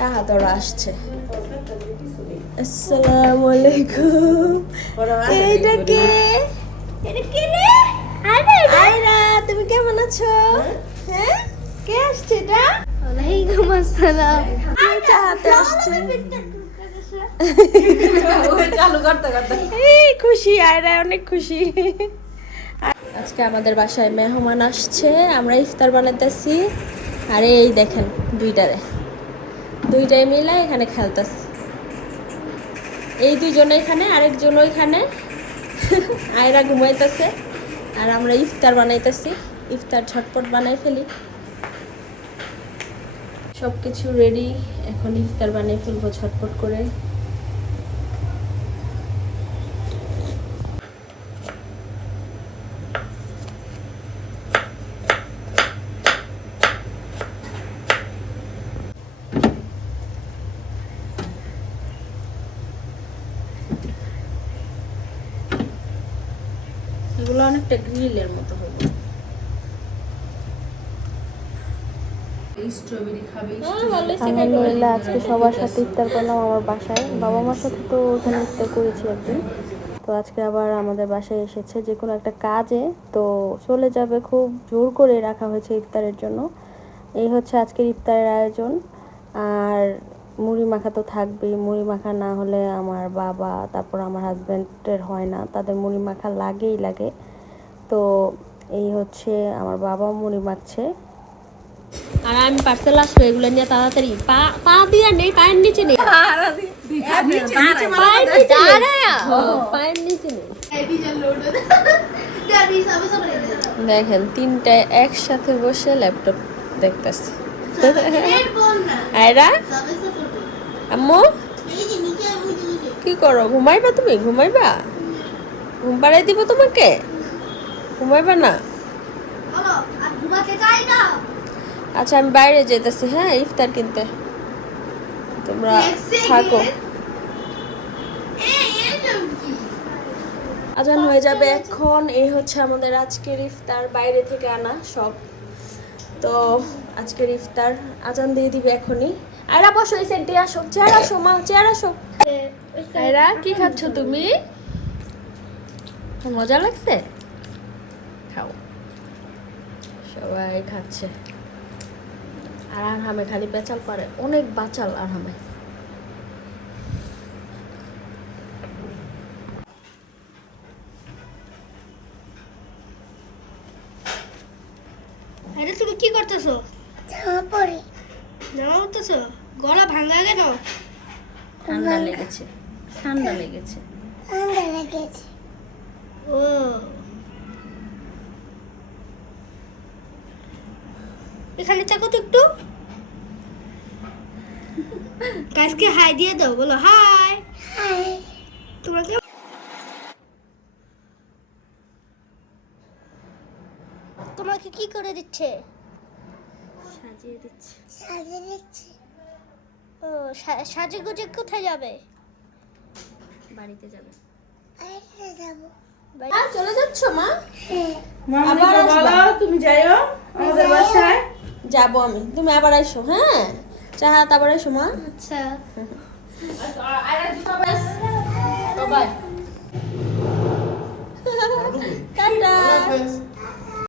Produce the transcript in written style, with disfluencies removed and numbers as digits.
চাহাতরা আসছে। আসসালামু আলাইকুম। এইটা কে? এটা কে রে? আয়রা, তুমি কেমন আছো? হ্যাঁ, কে আসছে এটা? ওয়ালাইকুম আসসালাম। চাহাতে আসছে। চালু করতে করতে এই খুশি, আয়রা অনেক খুশি। আজকে আমাদের বাসায় মেহমান আসছে, আমরা ইফতার বানাইতেছি। আর এই দেখেন দুইটাই মিলে এখানে খেলতেছে। এই দুইজন এখানে, আরেকজন ওইখানে। আয়রা ঘুমাইতেছে আর আমরা ইফতার বানাইতেছি। ইফতার ঝটপট বানাই ফেলি, সব কিছু রেডি। এখন ইফতার বানিয়ে ফেলবো ঝটপট করে। এগুলো অনেকটা গ্রিলের মতো হবে। স্ট্রবেরি খাবে আলহামদুলিল্লাহ, আজকে সবার সাথে ইফতার করলাম আমার বাসায়। বাবা মার সাথে তো ওখানে ইফতার করেছি একদিন, তো আজকে আবার আমাদের বাসায় এসেছে যে কোনো একটা কাজে, তো চলে যাবে। খুব জোর করে রাখা হয়েছে ইফতারের জন্য। এই হচ্ছে আজকের ইফতারের আয়োজন। আর মুড়ি মাখা তো থাকবেই, মুড়ি মাখা না হলে আমার বাবা, তারপর আমার হাজব্যান্ডের হয় না, তাদের মুড়ি মাখা লাগেই লাগে। তো এই হচ্ছে আমার বাবা মুড়ি মাখছে। আর আমি পার্সেল আসবে এগুলো নিয়ে তাড়াতাড়ি। পা দিয়ে নেই, পায়ের নিচে নেই, পায়ের নিচে নেই। দেখেন তিনটায় একসাথে বসে ল্যাপটপ দেখতেছে। আয়রা, আম্মু কি করো? ঘুমাইবা তুমি? ঘুমাইবা? ঘুম পাড়াই দিব তোমাকে? ঘুমাইবা না? আচ্ছা, আমি বাইরে যেতেছি, হ্যাঁ, ইফতার কিনতে। তোমরা থাকো। আজান হয়ে যাবে এখন। এই হচ্ছে আমাদের আজকের ইফতার, বাইরে থেকে আনা সব। তো আজকের ইফতার আজান দিয়ে দিবে এখনই। আয়রা বসো, এই সাইড দিয়ে আসো। চেয়ার আসো মা, চেয়ার আসো। আয়রা, কি খাচ্ছ তুমি? মজা লাগছে? খাও। সবাই খাচ্ছে। আর আরহামে খালি বেচাল করে, অনেক বাচাল আরহামে। আরে তুমি কি করতেছো? জামা পরতেছো? গলা ভাঙা কেন? ঠান্ডা লেগেছে। ও, এখানে থাকো তো একটু। গাছকে হাই দিয়ে দাও, বলো হাই। তোমাকে তোমাকে কি করে দিচ্ছে? সাজিয়ে দিচ্ছে। ও, সাজে গুজে কোথায় যাবে? বাড়িতে যাবে। চলে যাচ্ছ মা? আবার আসবা? তুমি যাইও আমাদের বাসায়। যাবো আমি, তুমি আবার আইসো, হ্যাঁ। চাহাত আবার আইসো মা। আচ্ছা, টাটা।